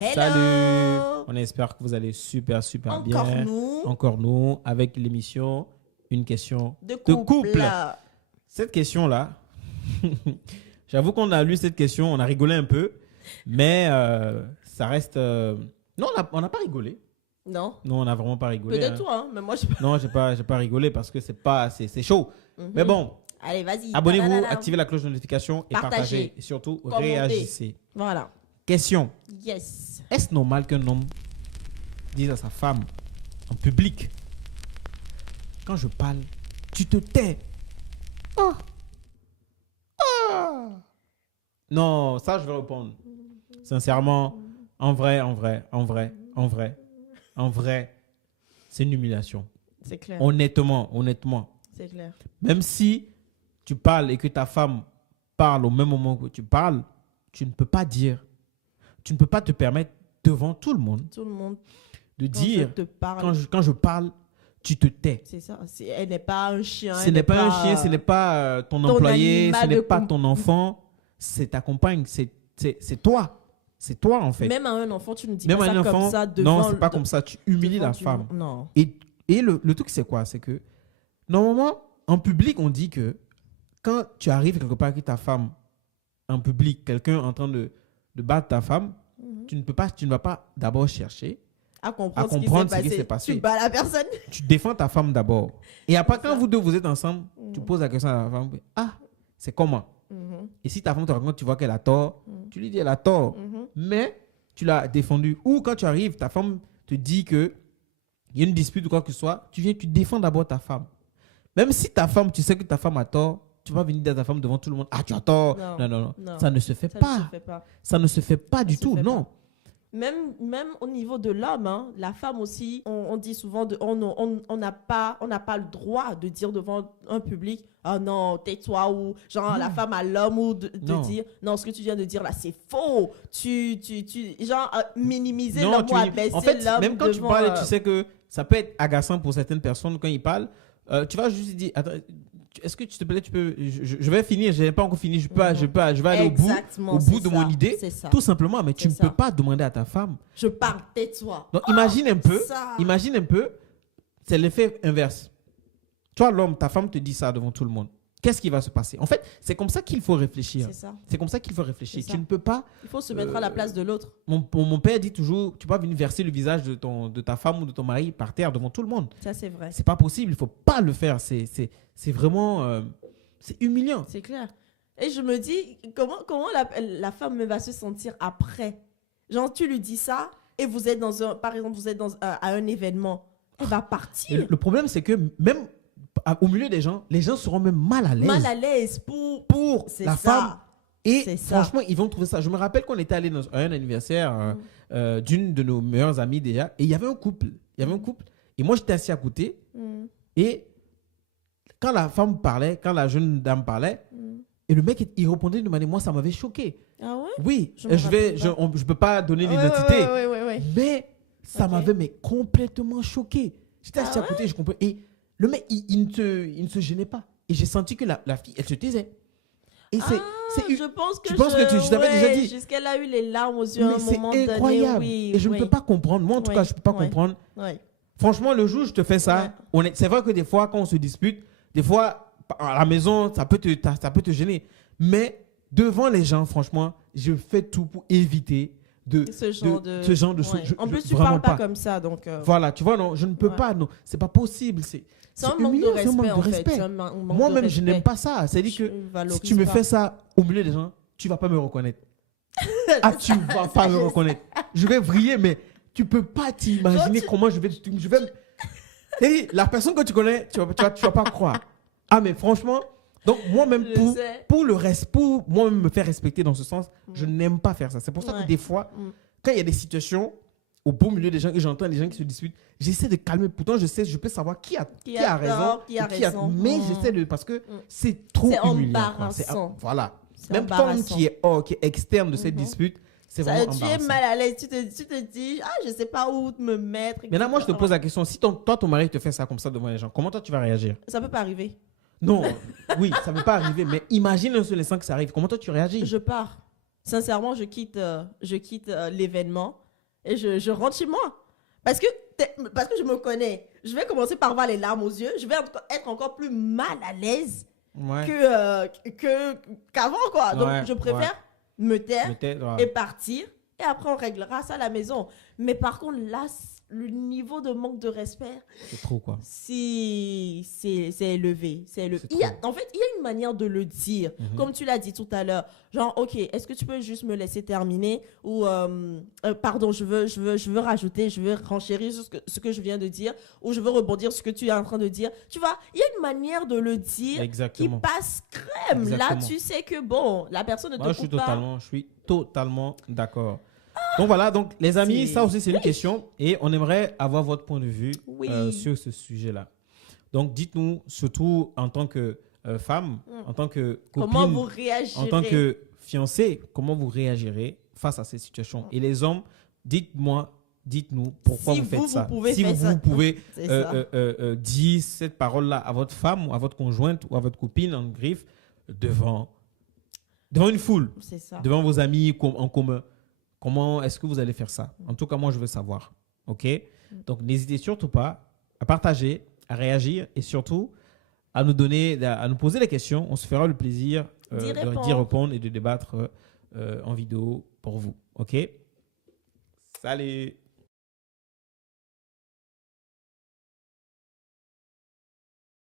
Hello. Salut. On espère que vous allez super bien. Encore nous, avec l'émission Une question de couple. Cette question-là, j'avoue qu'on a lu cette question, on a rigolé un peu, mais ça reste... Non, on n'a pas rigolé. Non, on n'a vraiment pas rigolé. Peut-être toi, hein, mais moi, je sais pas. Non, j'ai pas rigolé parce que c'est chaud. Mais bon, allez, vas-y. Abonnez-vous, activez la cloche de notification et partagez. Et surtout, commentez. Réagissez. Voilà. Question. Yes. Est-ce normal qu'un homme dise à sa femme en public, quand je parle, tu te tais? Oh. Oh. Non, ça je vais répondre. Sincèrement, en vrai, c'est une humiliation. C'est clair. Honnêtement. C'est clair. Même si tu parles et que ta femme parle au même moment que tu parles, tu ne peux pas te permettre devant tout le monde de dire, quand je parle, tu te tais. C'est ça. Elle n'est pas un chien. Ce n'est pas un chien, ce n'est pas ton employé, ce n'est pas ton enfant, c'est ta compagne, c'est toi. C'est toi, en fait. Même à un enfant, tu ne dis pas ça comme ça devant... Non, c'est pas comme ça. Tu humilies la femme. Non. Et le truc, c'est quoi? C'est que, normalement, en public, on dit que quand tu arrives quelque part avec ta femme, en public, quelqu'un en train de battre ta femme, tu ne vas pas d'abord chercher à comprendre ce qui s'est passé. Tu bats la personne. Tu défends ta femme d'abord. Et après, quand vous deux, vous êtes ensemble, tu poses la question à la femme. Ah, c'est comment? Et si ta femme te raconte, tu vois qu'elle a tort, tu lui dis elle a tort. Mais tu l'as défendue. Ou quand tu arrives, ta femme te dit qu'il y a une dispute ou quoi que ce soit, tu défends d'abord ta femme. Même si ta femme, tu sais que ta femme a tort, tu vas venir dire à ta femme devant tout le monde, ah, tu as tort. Non. Ça ne se fait pas. Ça ne se fait pas du tout, non. Même au niveau de l'homme, hein, la femme aussi, on dit souvent, on n'a pas le droit de dire devant un public, ah non, tais-toi, ou genre la femme à l'homme, ou de dire, non, ce que tu viens de dire là, c'est faux. Genre, minimiser l'homme ou abaisser l'homme. En fait, même quand tu parles, tu sais que ça peut être agaçant pour certaines personnes quand ils parlent. Tu vas juste dire, attends, est-ce que tu te plais, je vais finir, je n'ai pas encore fini, je vais aller au bout de mon idée, tout simplement, mais tu ne peux pas demander à ta femme. Je parle, tais-toi. Donc imagine un peu, c'est l'effet inverse. Toi, l'homme, ta femme te dit ça devant tout le monde. Qu'est-ce qui va se passer? En fait, c'est comme ça qu'il faut réfléchir. C'est comme ça qu'il faut réfléchir. Tu ne peux pas... Il faut se mettre à la place de l'autre. Mon père dit toujours, tu ne peux pas venir verser le visage de ta femme ou de ton mari par terre devant tout le monde. Ça, c'est vrai. C'est pas possible, il ne faut pas le faire. C'est vraiment... c'est humiliant. C'est clair. Et je me dis, comment la femme va se sentir après? Genre, tu lui dis ça et vous êtes par exemple, vous êtes à un événement. Elle va partir. Et le problème, c'est que même... au milieu des gens, les gens seront même mal à l'aise. Mal à l'aise pour la femme. Et franchement, ça. Ils vont trouver ça. Je me rappelle qu'on était allé dans un anniversaire d'une de nos meilleures amies déjà. Et il y avait un couple. Et moi, j'étais assis à côté. Et quand la femme parlait, quand la jeune dame parlait, et le mec, il répondait de manière... Moi, ça m'avait choqué. Ah ouais? Oui. Je ne peux pas donner l'identité. Ouais. Mais ça m'avait complètement choqué. J'étais assis à côté, je comprenais. Et le mec, il ne se gênait pas. Et j'ai senti que la fille, elle se taisait. Et je pense que je t'avais déjà dit. Jusqu'elle a eu les larmes aux yeux à un moment donné. C'est incroyable. Oui, et je ne peux pas comprendre. Moi, en tout cas, je ne peux pas comprendre. Franchement, le jour où je te fais ça, c'est vrai que des fois, quand on se dispute, des fois, à la maison, ça peut te gêner. Mais devant les gens, franchement, je fais tout pour éviter ce genre de choses. En plus, tu ne parles pas comme ça. Donc voilà, tu vois, non, je ne peux pas. Non, ce n'est pas possible. C'est un manque de respect, en fait. Moi-même, je n'aime pas ça. C'est-à-dire que si tu me fais ça au milieu des gens, tu ne vas pas me reconnaître. Tu ne vas pas me reconnaître. Je vais vriller, mais tu ne peux pas t'imaginer comment je vais... La personne que tu connais, tu ne vas pas croire. Ah, mais franchement... Donc, moi-même, pour moi-même me faire respecter dans ce sens, je n'aime pas faire ça. C'est pour ça que des fois, quand il y a des situations au beau milieu des gens et j'entends des gens qui se disputent, j'essaie de calmer. Pourtant, je peux savoir qui a raison. Mais j'essaie de... Parce que c'est trop humiliant. Embarrassant. Voilà. Même toi qui est externe de cette dispute, c'est vraiment embarrassant. Tu es mal à l'aise. Tu te dis, je ne sais pas où me mettre. Maintenant, moi, je te pose la question. Si toi, ton mari te fait ça comme ça devant les gens, comment toi, tu vas réagir? Ça ne peut pas arriver. Non, oui, ça ne peut pas arriver, mais imagine un seul instant que ça arrive. Comment toi tu réagis? Je pars. Sincèrement, je quitte l'événement. et je rentre chez moi. Parce que je me connais. Je vais commencer par voir les larmes aux yeux. Je vais être encore plus mal à l'aise qu'avant, quoi. Donc, je préfère me taire et partir. Et après, on réglera ça à la maison. Mais par contre, là, le niveau de manque de respect, c'est trop, quoi. C'est élevé. En fait, il y a une manière de le dire. Comme tu l'as dit tout à l'heure. Genre, OK, est-ce que tu peux juste me laisser terminer? Ou, pardon, je veux rajouter, je veux renchérir sur ce que je viens de dire. Ou je veux rebondir sur ce que tu es en train de dire. Tu vois, il y a une manière de le dire qui passe crème. Exactement. Là, tu sais que, bon, la personne ne te coupe pas. Je suis totalement d'accord. Donc voilà, donc les amis, ça aussi c'est une question et on aimerait avoir votre point de vue sur ce sujet-là. Donc dites-nous, surtout en tant que femme, en tant que copine, comment vous réagirez, en tant que fiancée, comment vous réagirez face à ces situations. Et les hommes, dites-nous pourquoi vous faites ça. Si vous pouvez dire cette parole-là à votre femme ou à votre conjointe ou à votre copine en griffe devant une foule, devant vos amis en commun. Comment est-ce que vous allez faire ça? En tout cas, moi, je veux savoir. OK? Donc, n'hésitez surtout pas à partager, à réagir et surtout à nous poser des questions. On se fera le plaisir d'y répondre et de débattre en vidéo pour vous. OK? Salut!